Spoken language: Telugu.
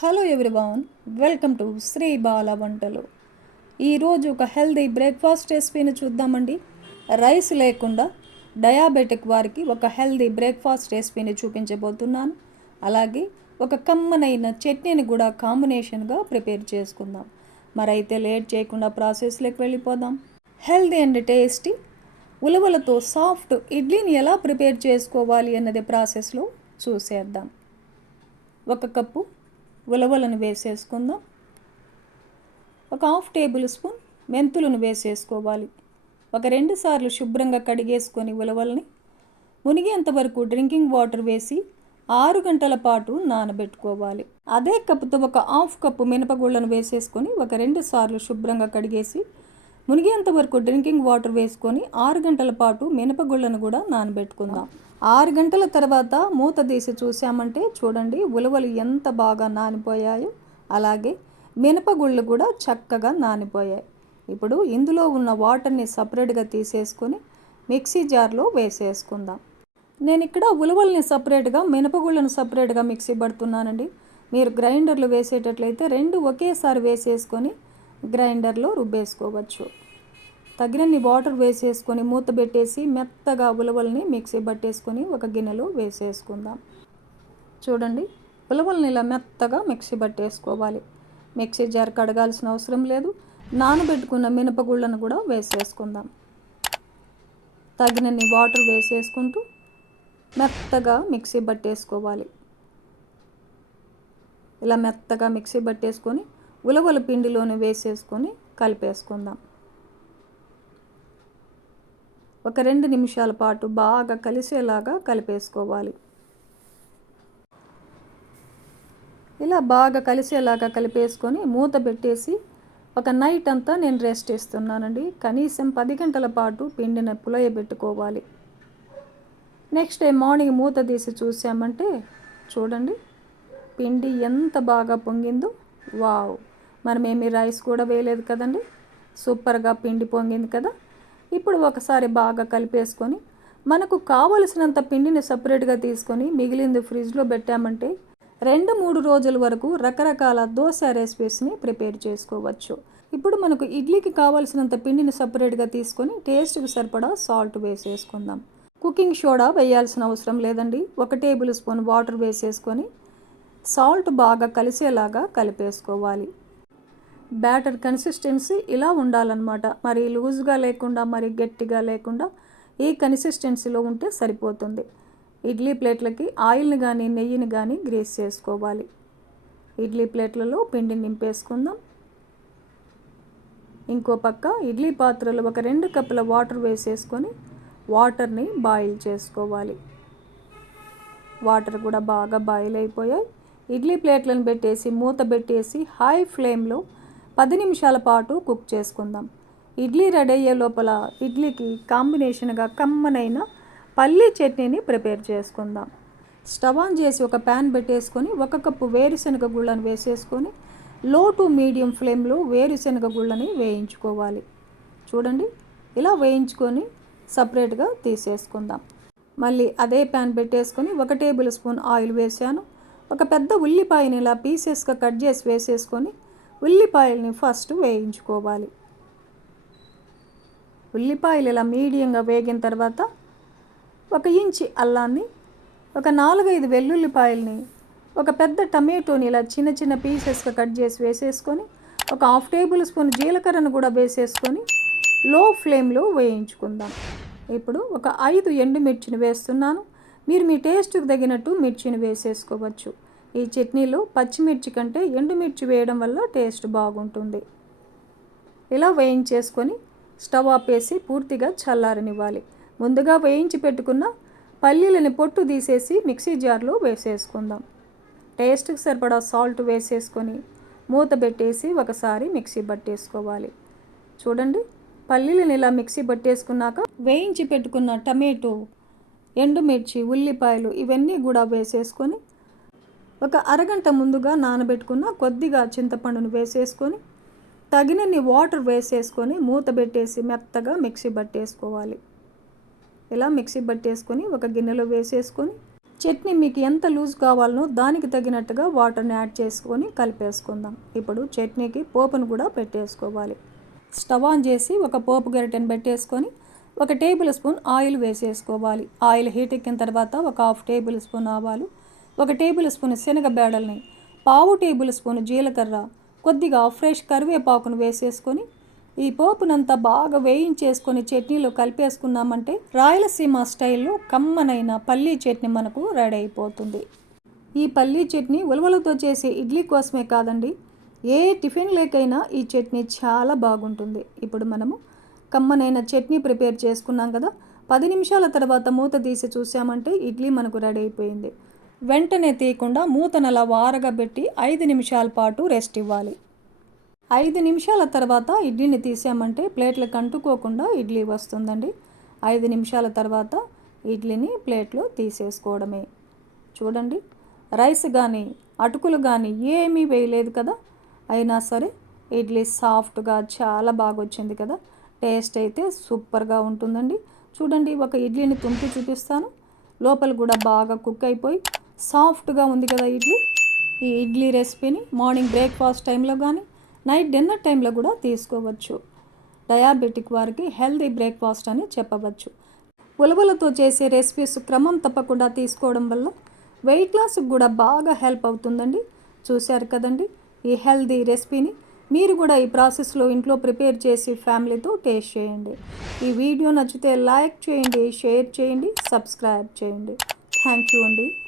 Hello everyone welcome to Sri Bala వంటలు ఈరోజు ఒక హెల్దీ బ్రేక్ఫాస్ట్ రెసిపీని చూద్దామండి. రైస్ లేకుండా డయాబెటిక్ వారికి ఒక హెల్దీ బ్రేక్ఫాస్ట్ రెసిపీని చూపించబోతున్నాను. అలాగే ఒక కమ్మనైన చట్నీని కూడా కాంబినేషన్గా ప్రిపేర్ చేసుకుందాం. మరైతే లేట్ చేయకుండా ప్రాసెస్లోకి వెళ్ళిపోదాం. హెల్దీ అండ్ టేస్టీ ఉలవలతో సాఫ్ట్ ఇడ్లీని ఎలా ప్రిపేర్ చేసుకోవాలి అన్నది ప్రాసెస్లో చూసేద్దాం. ఒక కప్పు ఉలవలను వేసేసుకుందాం. ఒక హాఫ్ టేబుల్ స్పూన్ మెంతులను వేసేసుకోవాలి. ఒక రెండు సార్లు శుభ్రంగా కడిగేసుకొని ఉలవల్ని మునిగేంతవరకు డ్రింకింగ్ వాటర్ వేసి ఆరు గంటల పాటు నానబెట్టుకోవాలి. అదే కప్పుతో ఒక హాఫ్ కప్పు మినపగుళ్ళను వేసేసుకొని ఒక రెండు సార్లు శుభ్రంగా కడిగేసి మునిగేంత వరకు డ్రింకింగ్ వాటర్ వేసుకొని ఆరు గంటల పాటు మినపగుళ్ళను కూడా నానబెట్టుకుందాం. ఆరు గంటల తర్వాత మూత తీసి చూసామంటే చూడండి ఉలవలు ఎంత బాగా నానిపోయాయో. అలాగే మినపగుళ్ళు కూడా చక్కగా నానిపోయాయి. ఇప్పుడు ఇందులో ఉన్న వాటర్ని సపరేట్గా తీసేసుకొని మిక్సీ జార్లో వేసేసుకుందాం. నేను ఇక్కడ ఉలవల్ని సపరేట్గా మినపగుళ్ళను సపరేట్గా మిక్సీ పడుతున్నానండి. మీరు గ్రైండర్లు వేసేటట్లయితే రెండు ఒకేసారి వేసేసుకొని గ్రైండర్లో రుబ్బేసుకోవచ్చు. తగినన్ని వాటర్ వేసేసుకొని మూత పెట్టేసి మెత్తగా ఉలవల్ని మిక్సీ పట్టేసుకొని ఒక గిన్నెలో వేసేసుకుందాం. చూడండి ఉలవల్ని ఇలా మెత్తగా మిక్సీ పట్టేసుకోవాలి. మిక్సీ జార్ కడగాల్సిన అవసరం లేదు. నానబెట్టుకున్న మినపగుళ్ళను కూడా వేసేసుకుందాం. తగినన్ని వాటర్ వేసేసుకుంటూ మెత్తగా మిక్సీ పట్టేసుకోవాలి. ఇలా మెత్తగా మిక్సీ పట్టేసుకొని ఉలవల పిండిలోనే వేసేసుకొని కలిపేసుకుందాం. ఒక రెండు నిమిషాల పాటు బాగా కలిసేలాగా కలిపేసుకోవాలి. ఇలా బాగా కలిసేలాగా కలిపేసుకొని మూత పెట్టేసి ఒక నైట్ అంతా నేను రెస్ట్ ఇస్తున్నానండి కనీసం పది గంటల పాటు పిండిని పులయబెట్టుకోవాలి. నెక్స్ట్ డే మార్నింగ్ మూత తీసి చూసామంటే చూడండి పిండి ఎంత బాగా పొంగిందో. వావ్! మనమేమి రైస్ కూడా వేయలేదు కదండి. సూపర్గా పిండి పొంగింది కదా. ఇప్పుడు ఒకసారి బాగా కలిపేసుకొని మనకు కావలసినంత పిండిని సపరేట్గా తీసుకొని మిగిలింది ఫ్రిడ్జ్లో పెట్టామంటే రెండు మూడు రోజుల వరకు రకరకాల దోశ రెసిపీస్ని ప్రిపేర్ చేసుకోవచ్చు. ఇప్పుడు మనకు ఇడ్లీకి కావాల్సినంత పిండిని సపరేట్గా తీసుకొని టేస్ట్కి సరిపడా సాల్ట్ వేసేసుకుందాం. కుకింగ్ సోడా వేయాల్సిన అవసరం లేదండి. ఒక టేబుల్ స్పూన్ వాటర్ వేసేసుకొని సాల్ట్ బాగా కలిసేలాగా కలిపేసుకోవాలి. బ్యాటర్ కన్సిస్టెన్సీ ఇలా ఉండాలన్నమాట. మరి లూజ్గా లేకుండా మరి గట్టిగా లేకుండా ఈ కన్సిస్టెన్సీలో ఉంటే సరిపోతుంది. ఇడ్లీ ప్లేట్లకి ఆయిల్ని కానీ నెయ్యిని కానీ గ్రీస్ చేసుకోవాలి. ఇడ్లీ ప్లేట్లలో పిండిని నింపేసుకుందాం. ఇంకో పక్క ఇడ్లీ పాత్రలో ఒక రెండు కప్పుల వాటర్ వేసేసుకొని వాటర్ని బాయిల్ చేసుకోవాలి. వాటర్ కూడా బాగా బాయిల్ అయిపోయాయి. ఇడ్లీ ప్లేట్లను పెట్టేసి మూత పెట్టేసి హై ఫ్లేమ్లో పది నిమిషాల పాటు కుక్ చేసుకుందాం. ఇడ్లీ రెడీ అయ్యే లోపల ఇడ్లీకి కాంబినేషన్గా కమ్మనైన పల్లీ చట్నీని ప్రిపేర్ చేసుకుందాం. స్టవ్ ఆన్ చేసి ఒక ప్యాన్ పెట్టేసుకొని ఒక కప్పు వేరుశనగ గుళ్ళను వేసేసుకొని లో టు మీడియం ఫ్లేమ్లో వేరుశనగ గుళ్ళని వేయించుకోవాలి. చూడండి ఇలా వేయించుకొని సపరేట్గా తీసేసుకుందాం. మళ్ళీ అదే ప్యాన్ పెట్టేసుకొని ఒక టేబుల్ స్పూన్ ఆయిల్ వేసాను ఒక పెద్ద ఉల్లిపాయని ఇలా పీసెస్గా కట్ చేసి వేసేసుకొని ఉల్లిపాయల్ని ఫస్ట్ వేయించుకోవాలి. ఉల్లిపాయలు ఇలా మీడియంగా వేగిన తర్వాత ఒక ఇంచి అల్లాన్ని ఒక నాలుగైదు వెల్లుల్లిపాయల్ని ఒక పెద్ద టమాటోని ఇలా చిన్న చిన్న పీసెస్గా కట్ చేసి వేసేసుకొని ఒక హాఫ్ టేబుల్ స్పూన్ జీలకర్రను కూడా వేసేసుకొని లో ఫ్లేమ్లో వేయించుకుందాం. ఇప్పుడు ఒక ఐదు ఎండుమిర్చిని వేస్తున్నాను. మీరు మీ టేస్ట్కి తగినట్టు మిర్చిని వేసేసుకోవచ్చు. ఈ చట్నీలో పచ్చిమిర్చి కంటే ఎండుమిర్చి వేయడం వల్ల టేస్ట్ బాగుంటుంది. ఇలా వేయించేసుకొని స్టవ్ ఆపేసి పూర్తిగా చల్లారనివ్వాలి. ముందుగా వేయించి పెట్టుకున్న పల్లీలని పొట్టు తీసేసి మిక్సీ జార్లో వేసేసుకుందాం. టేస్ట్కి సరిపడా సాల్ట్ వేసేసుకొని మూత పెట్టేసి ఒకసారి మిక్సీ పట్టేసుకోవాలి. చూడండి పల్లీలను ఇలా మిక్సీ పట్టేసుకున్నాక వేయించి పెట్టుకున్న టమాటో ఎండుమిర్చి ఉల్లిపాయలు ఇవన్నీ కూడా వేసేసుకొని ఒక అరగంట ముందుగా నానబెట్టుకున్న కొద్దిగా చింతపండును వేసేసుకొని తగినన్ని వాటర్ వేసేసుకొని మూత పెట్టేసి మెత్తగా మిక్సీ పట్టేసుకోవాలి ఇలా మిక్సీ పట్టేసుకొని ఒక గిన్నెలో వేసేసుకొని చట్నీ మీకు ఎంత లూజ్ కావాలనో దానికి తగినట్టుగా వాటర్ని యాడ్ చేసుకొని కలిపేసుకుందాం. ఇప్పుడు చట్నీకి పోపును కూడా పెట్టేసుకోవాలి. స్టవ్ ఆన్ చేసి ఒక పోపు గరిటెను పెట్టేసుకొని ఒక టేబుల్ స్పూన్ ఆయిల్ వేసేసుకోవాలి. ఆయిల్ హీట్ ఎక్కిన తర్వాత ఒక హాఫ్ టేబుల్ స్పూన్ ఆవాలు ఒక టేబుల్ స్పూన్ శనగ బేడల్ని పావు టేబుల్ స్పూన్ జీలకర్ర కొద్దిగా ఫ్రెష్ కరివేపాకును వేసేసుకొని ఈ పోపునంతా బాగా వేయించేసుకొని చట్నీలో కలిపేసుకున్నామంటే రాయలసీమ స్టైల్లో కమ్మనైన పల్లీ చట్నీ మనకు రెడీ అయిపోతుంది. ఈ పల్లీ చట్నీ ఉలవలతో చేసే ఇడ్లీ కోసమే కాదండి ఏ టిఫిన్ లేకైనా ఈ చట్నీ చాలా బాగుంటుంది. ఇప్పుడు మనము కమ్మనైన చట్నీ ప్రిపేర్ చేసుకున్నాం కదా పది నిమిషాల తర్వాత మూత తీసి చూసామంటే ఇడ్లీ మనకు రెడీ అయిపోయింది. వెంటనే తీయకుండా మూతనలా వారగా పెట్టి ఐదు నిమిషాల పాటు రెస్ట్ ఇవ్వాలి. ఐదు నిమిషాల తర్వాత ఇడ్లీని తీసామంటే ప్లేట్లకు అంటుకోకుండా ఇడ్లీ వస్తుందండి. ఐదు నిమిషాల తర్వాత ఇడ్లీని ప్లేట్లో తీసేసుకోవడమే. చూడండి రైస్ కానీ అటుకులు కానీ ఏమీ వేయలేదు కదా? అయినా సరే ఇడ్లీ సాఫ్ట్గా చాలా బాగా వచ్చింది కదా? టేస్ట్ అయితే సూపర్గా ఉంటుందండి. చూడండి ఒక ఇడ్లీని తుంపి చూపిస్తాను. లోపల కూడా బాగా కుక్ అయిపోయి సాఫ్ట్గా ఉంది కదా ఇడ్లీ? ఈ ఇడ్లీ రెసిపీని మార్నింగ్ బ్రేక్ఫాస్ట్ టైంలో కానీ నైట్ డిన్నర్ టైంలో కూడా తీసుకోవచ్చు. డయాబెటిక్ వారికి హెల్దీ బ్రేక్ఫాస్ట్ అని చెప్పవచ్చు. ఉలవలతో చేసే రెసిపీస్ క్రమం తప్పకుండా తీసుకోవడం వల్ల వెయిట్ లాస్కి కూడా బాగా హెల్ప్ అవుతుందండి. చూశారు కదండి ఈ హెల్దీ రెసిపీని మీరు కూడా ఈ ప్రాసెస్లో ఇంట్లో ప్రిపేర్ చేసి ఫ్యామిలీతో టేస్ట్ చేయండి. ఈ వీడియో నచ్చితే లైక్ చేయండి షేర్ చేయండి సబ్స్క్రైబ్ చేయండి. థ్యాంక్ యూ అండి.